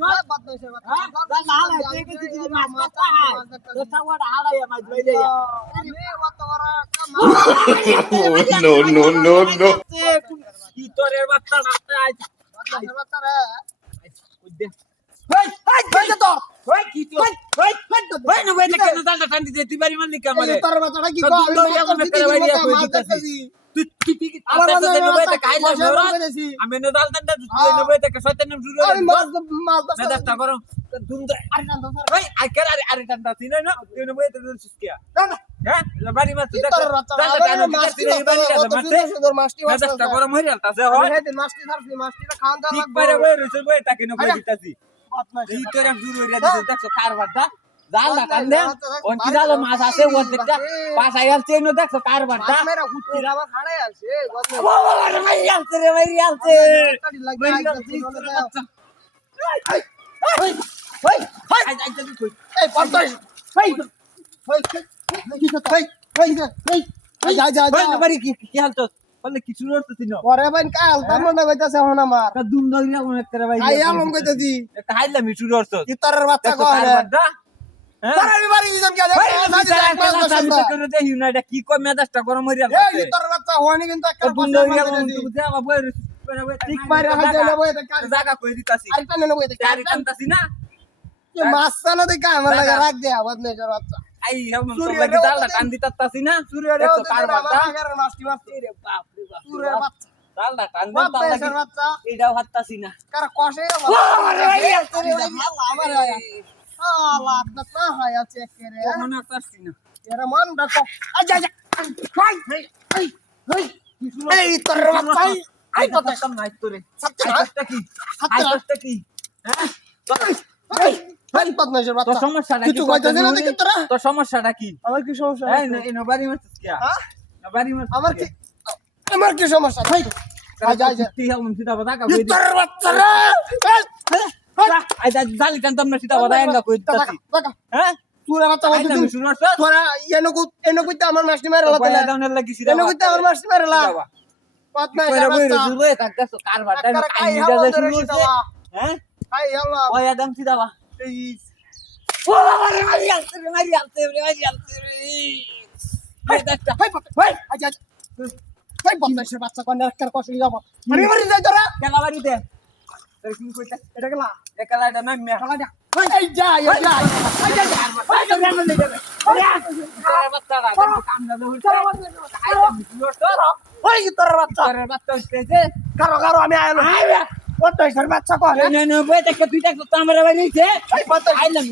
মাছ বদমাইশের বাচ্চা হ্যাঁ না না তুই কিছু যদি মাছ কাটা হয় তো সাওয়াটা হারাইয়া মাছ বাইরে যা আমি কত বড় No, no, no, no. কি তোরের বাচ্চা বাচ্চা আইছে বদমাইশের বাচ্চা রে কই দে হেই হেই তো ওই কি তো হেই হেই হেই তো ওই না ওই কেন জালটা টান দিতে তুই বাড়ি মারলি কামারে তোর বাচ্চাটা কি তো কো দুধ দইয়া কোনে করে বাইরে কই দিতাছি তুই তুই আমার আচ্ছা বাচ্চা নবে তে খাইলা মেরা করেছি আমি না জাল টান তুই নবে তে শয়তান নাম শুরু আমি মাছ মাছ না দস্তা করো দুম দে আরে না ধর ওই আই কেন আরে টান দিন না তুই নবে তে সুস্কিয়া না হ্যাঁ বাড়ি মাছ তুই তোর বাচ্চা মাছটি বাড়ি কাছে সুন্দর মাছটি না দস্তা করো মরি আলতাছে হয় আমি মাছটি ধরছি মাছটিটা খাওয়া দাওয়া ঠিক পারে বই রইছে বই তাকে ন কই দিতাছি বদমাইশ তুই তোর এক দূর হইয়া দিছিস দেখছো কারবারটা জালটা টান দে ওন কি জালো মাছ আছে ওর দেখটা পাঁচ আইয়াল চেইনো দেখছো কারবারটা মেরা হুতি রাবা খাড়াই আছে বদমাইশ বাবা মারি আলছে রে মারি আলছে কাটি লাগি এই আই তুই কই এই বদমাইশ হেই হেই কি কথা হেই হেই হেই যা যা ওই যা বাড়ি কি হাল তো বলে কিছু করতেছিস না পরে ভাই কাল তার মনে হইতাছে হন আমার তা দুম ধরিয়া মনে করে ভাই আই আলম কইতাছি একটা হাইলা মিছু করছস কি তোর বাচ্চা দেখছো কয় রে কারবারটা হ্যাঁ তোর আমি বাড়ি দিতাম কি কি কই মেজাজটা গরম হইয়া এই তোর বাচ্চা হয়নি কিন্তু একটা দুম ধরিয়া ঠিক মাইরা হাতে নেবো এটা জায়গা কই দিতাছি আরেকটা নেবো এটা আরে টানতাছি না মাছ না দেখে আমার লাগে রাখ দে আবাদ নেই তোর বাচ্চা আই হেম তো লাগি জালটা টান দিতাছি না দেখছো কারবারটা মাছটি মাছটি রে বাপ রে বাপ সুরের বাচ্চা জালটা টান বাপ দিতাছি দেশের বাচ্চা এইটাও হাততাছি না কার কষে আমার আল্লাহ আপনার না হয় আছে একেরে মনে করছি না এরা মন রাখো আই যা যা হাই এই এই এই তোর বাচ্চা আই তো দেখতাম না তোরে আইটা কি আইটা কি হ্যাঁ এই এই বদমাইশের তোর বাচ্চা সমস্যাটা কিছু কইতাছ না দেখি তোরা তোর সমস্যাটা কি আমার কি সমস্যা এই না এই বাড়ি মারছিস কি হ্যাঁ না বাড়ি মারছিস আমার কি সমস্যা ভাই আই যা যা তুই হেলমেট সিধা বাধা কা তোর বাচ্চা রে আই জালি টানতাম না সিধা বাধা এন্ডা কই দিতাছি হ্যাঁ তোরা বাচ্চা কই আইটা দিন শুরু করছস তোরা এনকু আমার মাছটি মারা লাতে পয়লা দাউনের লাগি সিধা এনকু আমার মাছটি মারা লা পয়লা বই রুবে থাকতাছ কারবারটা আই নিজে যা শুরু করছে হ্যাঁ খাই হালা ওই একদম সিধা বা এই ও বাবা রে মারি আলতে রে এই দেখটা ভাই আচ্ছা ভাই বদমাইশের বাচ্চা কোন একটা কষ্ট যাব মারি মারি যাই তোরা কেলা বাড়িতে তোর কি কইতা এটা গেলা একলা এটা নাম মে খেলা যা এই যা এই যা এই যা ভাই তো রান্না নেই যাবে বাচ্চারা কাম না ধরতে ওই তোর বাচ্চা তোর বাচ্চা হইছে কারো কারো আমি আইলো বদমাইশের বাচ্চা কয় না না বই দেখে তুই দেখো তো আমার বাড়ি নিছে এই বদমাইশ আইলাম